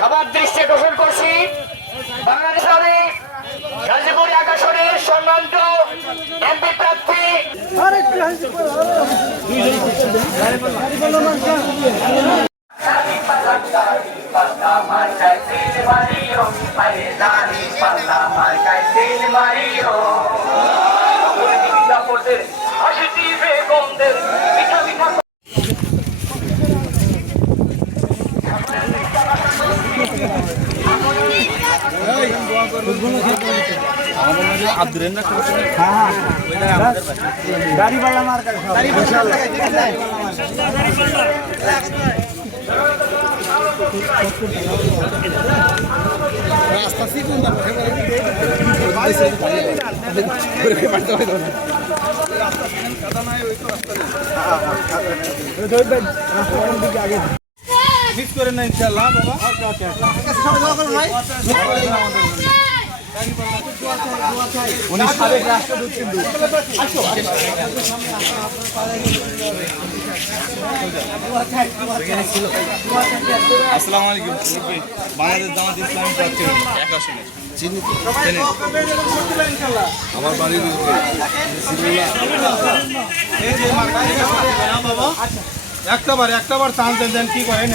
সবার দৃষ্টি আকর্ষণ করছি বাংলাদেশের গাজীপুর আকাশনের সম্মানিত এমপি প্রার্থী গাড়িওয়ালা মার্কা রাস্তা সিকুন মিক্স করে না ইনশাআল্লাহ বাবা উনি সাবেক রাষ্ট্রদূত কিন্তু আসসালামু আলাইকুম বাংলাদেশ জামাত ইসলামী প্রার্থী এক আসনে আমার বাড়ি একটা বার চান্স দেন কি করেন